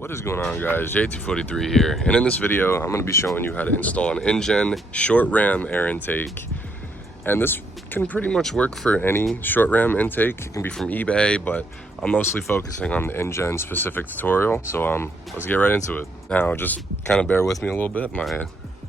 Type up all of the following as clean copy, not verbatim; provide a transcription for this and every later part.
What is going on, guys? JT43 here, and in this video I'm going to be showing you how to install an Injen short ram air intake. And this can pretty much work for any short ram intake. It can be from eBay, but I'm mostly focusing on the Injen specific tutorial, so let's get right into it. Now just kind of bear with me a little bit. My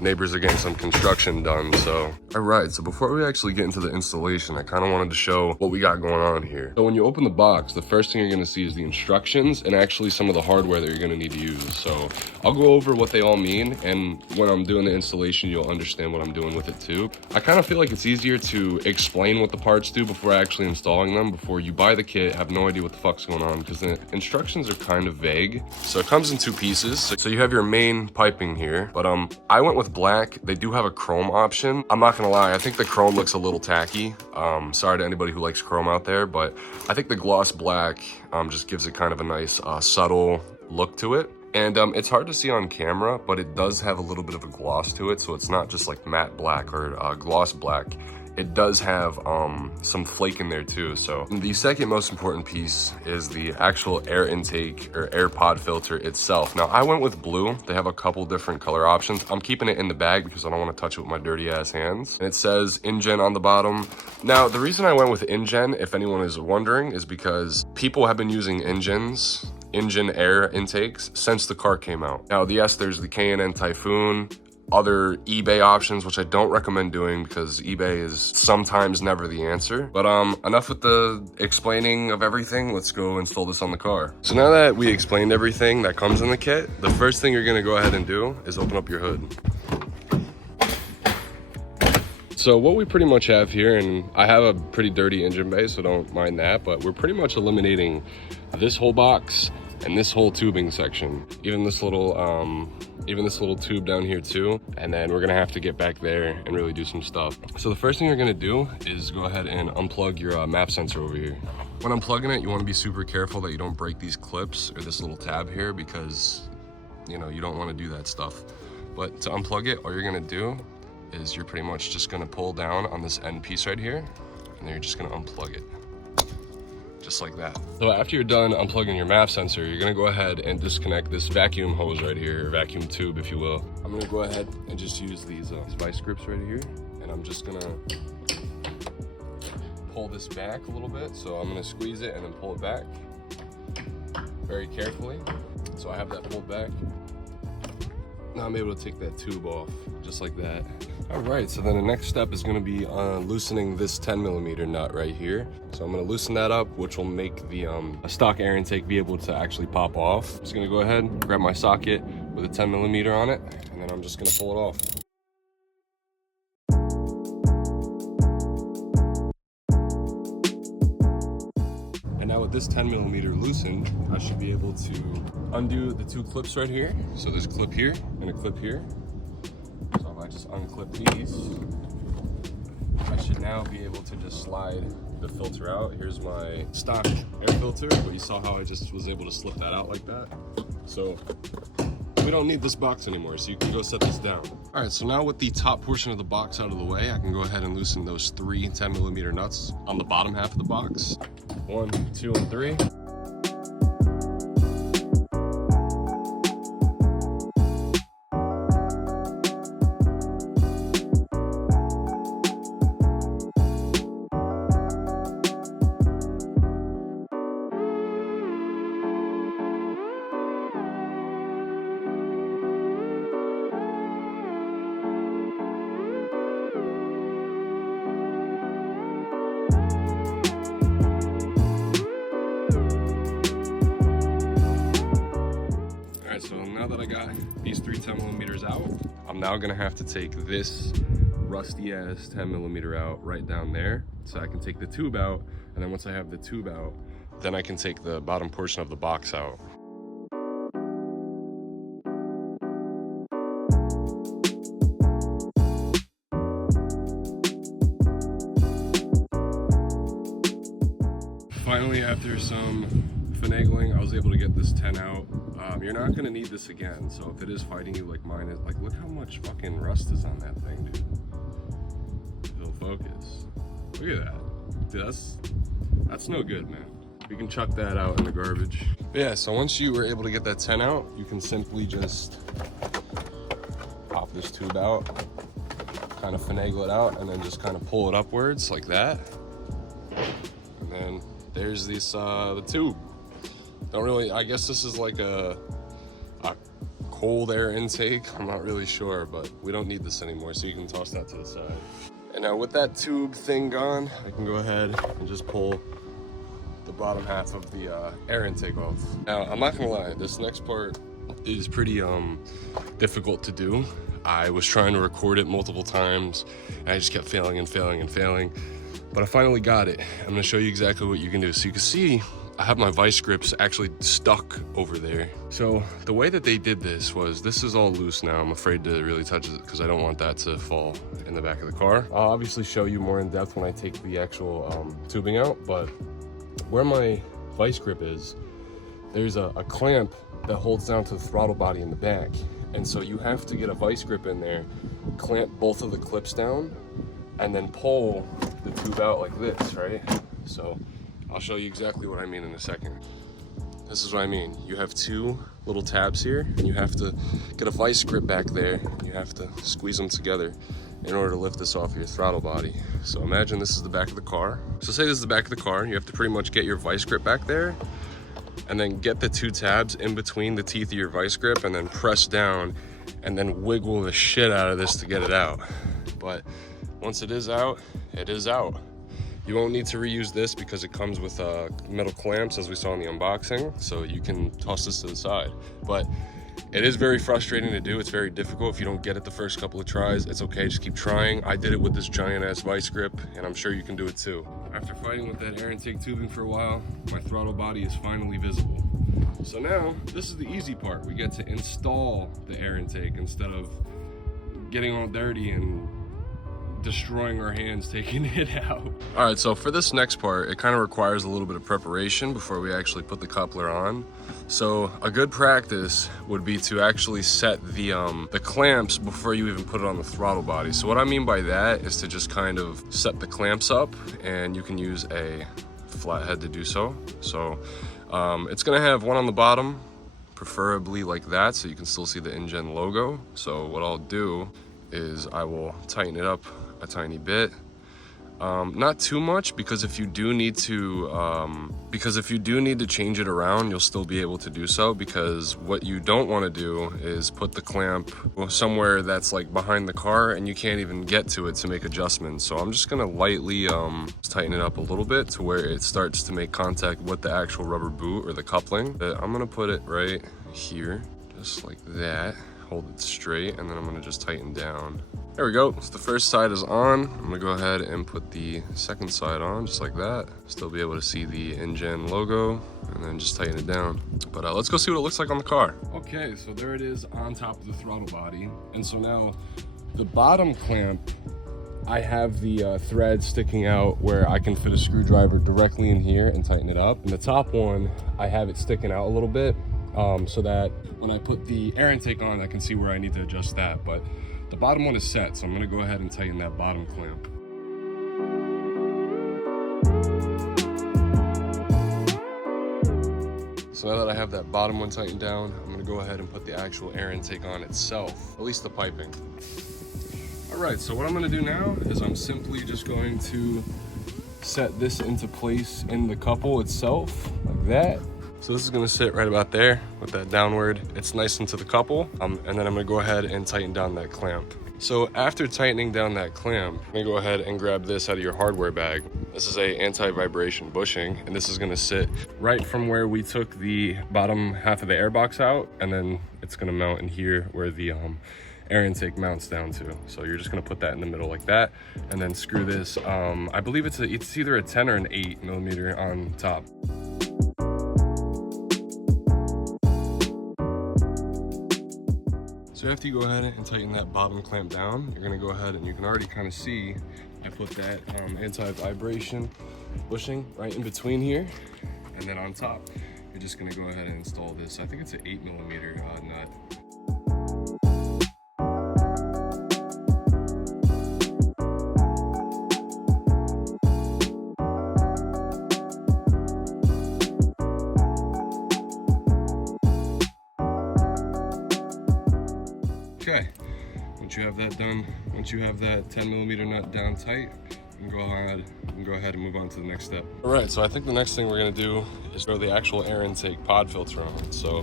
neighbors are getting some construction done, so all right, so before we actually get into the installation, I kind of wanted to show what we got going on here. So when you open the box, the first thing you're going to see is the instructions and actually some of the hardware that you're going to need to use. So I'll go over what they all mean, and when I'm doing the installation, you'll understand what I'm doing with it too. I kind of feel like it's easier to explain what the parts do before actually installing them. Before you buy the kit, have no idea what the fuck's going on, because the instructions are kind of vague. So it comes in two pieces. So you have your main piping here, but I went with black. They do have a chrome option. I'm not gonna lie, I think the chrome looks a little tacky. Sorry to anybody who likes chrome out there, but I think the gloss black just gives it kind of a nice subtle look to it. And it's hard to see on camera, but it does have a little bit of a gloss to it, so it's not just like matte black or gloss black. It does have some flake in there too. So the second most important piece is the actual air intake or air pod filter itself. Now I went with blue. They have a couple different color options. I'm keeping it in the bag because I don't want to touch it with my dirty ass hands. And it says Injen on the bottom. Now the reason I went with Injen, if anyone is wondering, is because people have been using Injen air intakes since the car came out. Now yes, there's the K&N Typhoon, other eBay options, which I don't recommend doing because eBay is sometimes never the answer. But enough with the explaining of everything. Let's go install this on the car. So now that we explained everything that comes in the kit, the first thing you're gonna go ahead and do is open up your hood. So what we pretty much have here, and I have a pretty dirty engine bay, so don't mind that, but we're pretty much eliminating this whole box and this whole tubing section, even this little tube down here too. And then we're gonna have to get back there and really do some stuff. So the first thing you're gonna do is go ahead and unplug your map sensor over here. When unplugging it, you wanna be super careful that you don't break these clips or this little tab here, because you know, you don't wanna do that stuff. But to unplug it, all you're gonna do is you're pretty much just gonna pull down on this end piece right here, and then you're just gonna unplug it. Just like that. So after you're done unplugging your map sensor, you're gonna go ahead and disconnect this vacuum hose right here, or vacuum tube if you will. I'm gonna go ahead and just use these vice grips right here, and I'm just gonna pull this back a little bit. So I'm gonna squeeze it and then pull it back very carefully. So I have that pulled back. Now I'm able to take that tube off just like that. All right, so then the next step is gonna be loosening this 10mm nut right here. So I'm gonna loosen that up, which will make the stock air intake be able to actually pop off. I'm just gonna go ahead and grab my socket with a 10mm on it, and then I'm just gonna pull it off. And now with this 10mm loosened, I should be able to undo the two clips right here. So there's a clip here and a clip here. So if I just unclip these, I should now be able to just slide the filter out. Here's my stock air filter, but you saw how I just was able to slip that out like that. So we don't need this box anymore, so you can go set this down. All right, so now with the top portion of the box out of the way, I can go ahead and loosen those three 10mm nuts on the bottom half of the box. 1, 2, and 3. So now that I got these three 10mm out, I'm now gonna have to take this rusty ass 10mm out right down there, so I can take the tube out. And then once I have the tube out, then I can take the bottom portion of the box out. Finally, after some finagling, I was able to get this 10 out. You're not gonna need this again, so if it is fighting you like mine is, like, look how much fucking rust is on that thing, dude. It'll focus. Look at that. Dude, that's no good, man. We can chuck that out in the garbage. But yeah, so once you were able to get that 10 out, you can simply just pop this tube out, kind of finagle it out, and then just kind of pull it upwards like that. And then there's this the tube. Don't really, I guess this is like a cold air intake. I'm not really sure, but we don't need this anymore, so you can toss that to the side. And now with that tube thing gone, I can go ahead and just pull the bottom half of the air intake off. Now, I'm not gonna lie, this next part is pretty difficult to do. I was trying to record it multiple times, and I just kept failing and failing and failing, but I finally got it. I'm gonna show you exactly what you can do. So you can see, I have my vice grips actually stuck over there. So the way that they did this was, this is all loose now. I'm afraid to really touch it because I don't want that to fall in the back of the car. I'll obviously show you more in depth when I take the actual tubing out, but where my vice grip is, there's a clamp that holds down to the throttle body in the back. And so you have to get a vice grip in there, clamp both of the clips down, and then pull the tube out like this, right? So I'll show you exactly what I mean in a second. This is what I mean. You have two little tabs here, and you have to get a vice grip back there. You have to squeeze them together in order to lift this off your throttle body. So imagine this is the back of the car. So say this is the back of the car. You have to pretty much get your vice grip back there, and then get the two tabs in between the teeth of your vice grip, and then press down, and then wiggle the shit out of this to get it out. But once it is out, it is out. You won't need to reuse this because it comes with metal clamps, as we saw in the unboxing, so you can toss this to the side. But it is very frustrating to do. It's very difficult. If you don't get it the first couple of tries, it's okay, just keep trying. I did it with this giant ass vice grip, and I'm sure you can do it too. After fighting with that air intake tubing for a while, my throttle body is finally visible. So now, this is the easy part. We get to install the air intake instead of getting all dirty and destroying our hands taking it out. All right, so for this next part, it kind of requires a little bit of preparation before we actually put the coupler on. So a good practice would be to actually set the clamps before you even put it on the throttle body. So what I mean by that is to just kind of set the clamps up, and you can use a flathead to do so. So it's gonna have one on the bottom, preferably like that, so you can still see the Injen logo. So what I'll do is I will tighten it up a tiny bit, not too much, because if you do need to change it around, you'll still be able to do so, because what you don't want to do is put the clamp somewhere that's like behind the car and you can't even get to it to make adjustments. So I'm just gonna lightly tighten it up a little bit to where it starts to make contact with the actual rubber boot or the coupling. But I'm gonna put it right here, just like that. Hold it straight, and then I'm gonna just tighten down. There we go. So the first side is on. I'm gonna go ahead and put the second side on, just like that. Still be able to see the Injen logo, and then just tighten it down. But let's go see what it looks like on the car. Okay, so there it is on top of the throttle body. And so now the bottom clamp, I have the thread sticking out where I can fit a screwdriver directly in here and tighten it up. And the top one, I have it sticking out a little bit, so that when I put the air intake on, I can see where I need to adjust that. But the bottom one is set, so I'm gonna go ahead and tighten that bottom clamp. So now that I have that bottom one tightened down, I'm gonna go ahead and put the actual air intake on itself, at least the piping. All right, so what I'm gonna do now is I'm simply just going to set this into place in the couple itself, like that. So this is gonna sit right about there with that downward. It's nice into the couple. And then I'm gonna go ahead and tighten down that clamp. So after tightening down that clamp, I'm gonna go ahead and grab this out of your hardware bag. This is a anti-vibration bushing, and this is gonna sit right from where we took the bottom half of the airbox out, and then it's gonna mount in here where the air intake mounts down to. So you're just gonna put that in the middle like that, and then screw this. I believe it's either a 10 or an 8mm on top. So after you go ahead and tighten that bottom clamp down, you're gonna go ahead and you can already kind of see I put that anti-vibration bushing right in between here, and then on top, you're just gonna go ahead and install this. I think it's an 8mm nut. Okay, once you have that done, once you have that 10mm nut down tight, you can go ahead and move on to the next step. All right, so I think the next thing we're gonna do is throw the actual air intake pod filter on. So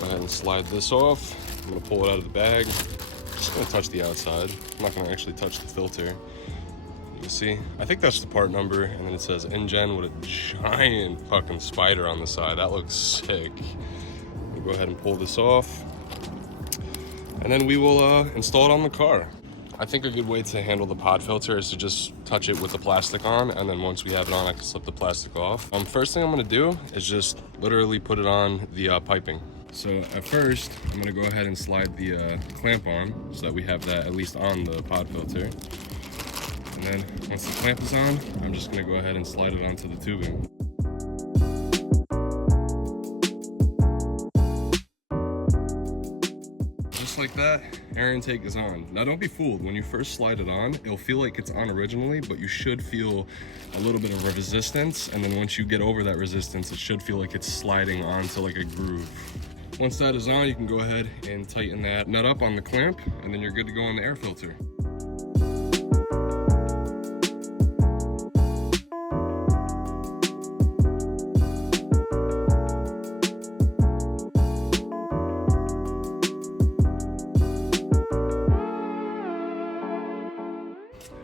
go ahead and slide this off. I'm gonna pull it out of the bag. Just gonna touch the outside. I'm not gonna actually touch the filter. You see, I think that's the part number, and then it says Injen with a giant fucking spider on the side. That looks sick. We'll go ahead and pull this off, and then we will install it on the car. I think a good way to handle the pod filter is to just touch it with the plastic on, and then once we have it on, I can slip the plastic off. First thing I'm gonna do is just literally put it on the piping. So at first, I'm gonna go ahead and slide the clamp on so that we have that at least on the pod filter. And then once the clamp is on, I'm just gonna go ahead and slide it onto the tubing. Just like that, air intake is on. Now don't be fooled, when you first slide it on, it'll feel like it's on originally, but you should feel a little bit of a resistance, and then once you get over that resistance, it should feel like it's sliding onto like a groove. Once that is on, you can go ahead and tighten that nut up on the clamp, and then you're good to go on the air filter.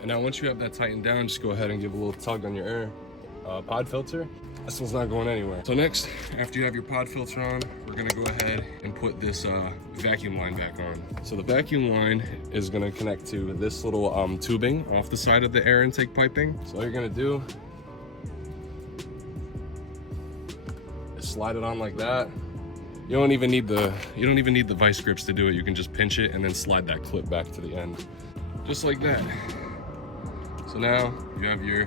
And now once you have that tightened down, just go ahead and give a little tug on your air pod filter. This one's not going anywhere. So next, after you have your pod filter on, we're gonna go ahead and put this vacuum line back on. So the vacuum line is gonna connect to this little tubing off the side of the air intake piping. So all you're gonna do is slide it on like that. You don't even need the vice grips to do it. You can just pinch it and then slide that clip back to the end. Just like that. So now you have your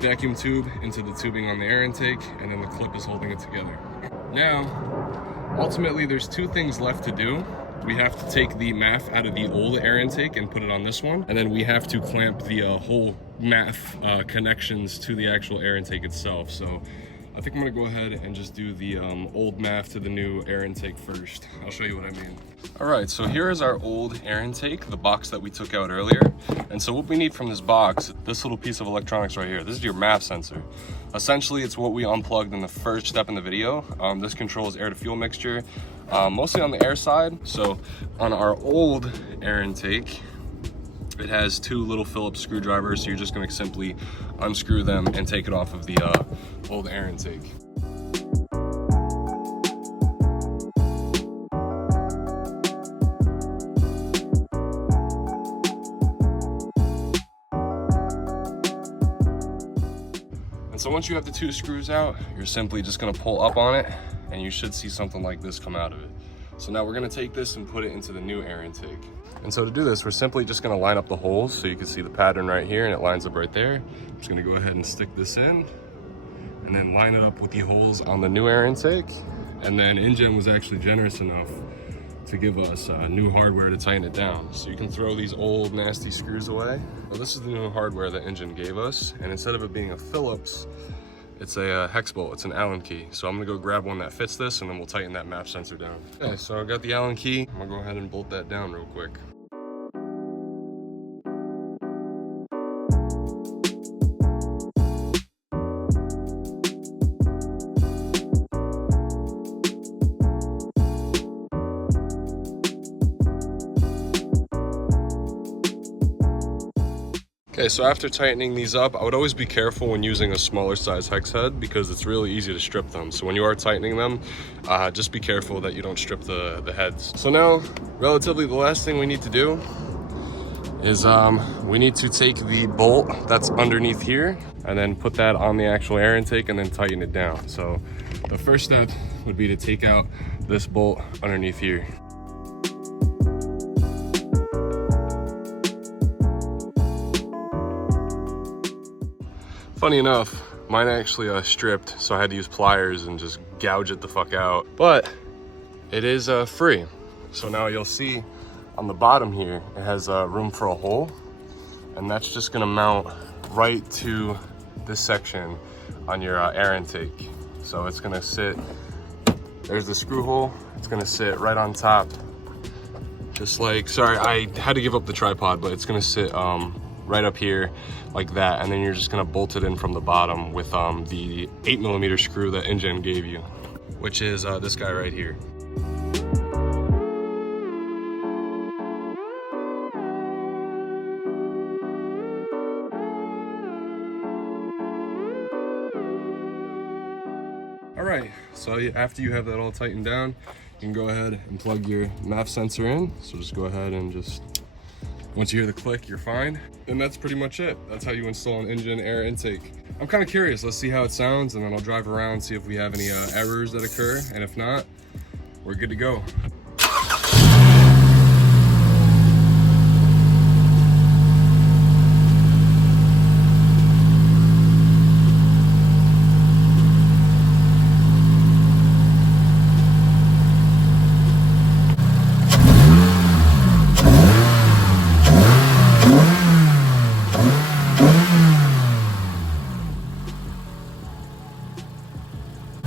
vacuum tube into the tubing on the air intake, and then the clip is holding it together. Now, ultimately there's two things left to do. We have to take the MAF out of the old air intake and put it on this one, and then we have to clamp the whole MAF connections to the actual air intake itself. So I think I'm gonna go ahead and just do the old MAF to the new air intake first. I'll show you what I mean. All right, so here is our old air intake, the box that we took out earlier. And so what we need from this box, this little piece of electronics right here, this is your MAF sensor. Essentially, it's what we unplugged in the first step in the video. This controls air to fuel mixture, mostly on the air side. So on our old air intake, it has two little Phillips screwdrivers, so you're just gonna simply unscrew them and take it off of the old air intake. And so once you have the two screws out, you're simply just gonna pull up on it, and you should see something like this come out of it. So now we're gonna take this and put it into the new air intake. And so to do this, we're simply just gonna line up the holes so you can see the pattern right here, and it lines up right there. I'm just gonna go ahead and stick this in, and then line it up with the holes on the new air intake. And then Injen was actually generous enough to give us new hardware to tighten it down. So you can throw these old nasty screws away. Well, this is the new hardware that Injen gave us, and instead of it being a Phillips, it's a hex bolt, it's an Allen key. So I'm gonna go grab one that fits this, and then we'll tighten that MAF sensor down. Okay, so I got the Allen key. I'm gonna go ahead and bolt that down real quick. Okay, so after tightening these up, I would always be careful when using a smaller size hex head because it's really easy to strip them. So when you are tightening them, just be careful that you don't strip the heads. So now, relatively the last thing we need to do is we need to take the bolt that's underneath here and then put that on the actual air intake and then tighten it down. So the first step would be to take out this bolt underneath here. Funny enough, mine actually stripped, so I had to use pliers and just gouge it the fuck out. But it is free. So now you'll see on the bottom here, it has room for a hole, and that's just gonna mount right to this section on your air intake. So it's gonna sit, there's the screw hole, it's gonna sit right on top Just like, sorry, I had to give up the tripod, but it's gonna sit right up here like that, and then you're just gonna bolt it in from the bottom with the 8mm screw that Injen gave you, which is this guy right here. All right, so after you have that all tightened down, you can go ahead and plug your MAF sensor in. So just go ahead and just, once you hear the click, you're fine. And that's pretty much it. That's how you install an Injen air intake. I'm kind of curious, let's see how it sounds, and then I'll drive around, see if we have any errors that occur. And if not, we're good to go.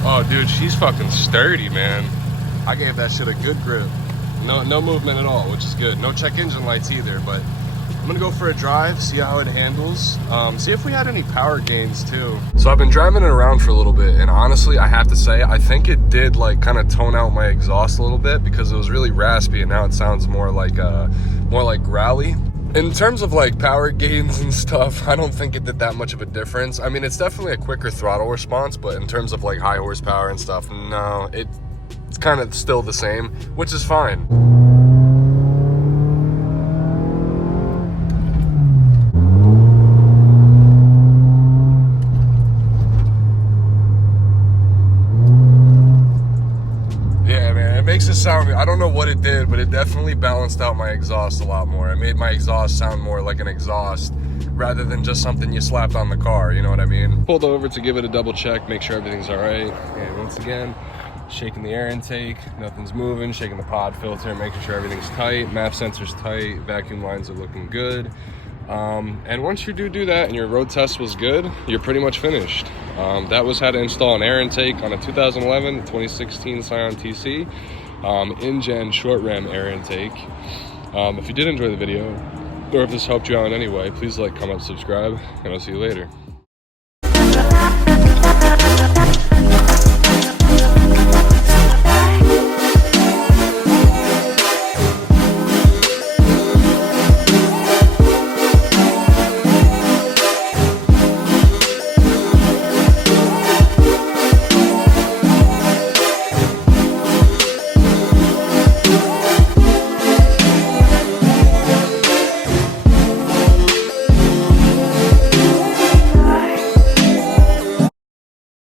Oh, dude, she's fucking sturdy, man. I gave that shit a good grip. No movement at all, which is good. No check engine lights either, but I'm gonna go for a drive, see how it handles. See if we had any power gains too. So I've been driving it around for a little bit, and honestly, I have to say, I think it did like kind of tone out my exhaust a little bit because it was really raspy, and now it sounds more like growly. In terms of like power gains and stuff, I don't think it did that much of a difference. I mean, it's definitely a quicker throttle response, but in terms of like high horsepower and stuff, no, it's kind of still the same, which is fine. Makes it sound, I don't know what it did, but it definitely balanced out my exhaust a lot more. It made my exhaust sound more like an exhaust rather than just something you slapped on the car, you know what I mean? Pulled over to give it a double check, make sure everything's all right. And once again, shaking the air intake, nothing's moving, shaking the pod filter, making sure everything's tight, MAF sensor's tight, vacuum lines are looking good. And once you do that and your road test was good, you're pretty much finished. That was how to install an air intake on a 2011 2016 Scion TC. Injen short ram air intake. If you did enjoy the video, or if this helped you out in any way, please like, comment, subscribe, and I'll see you later.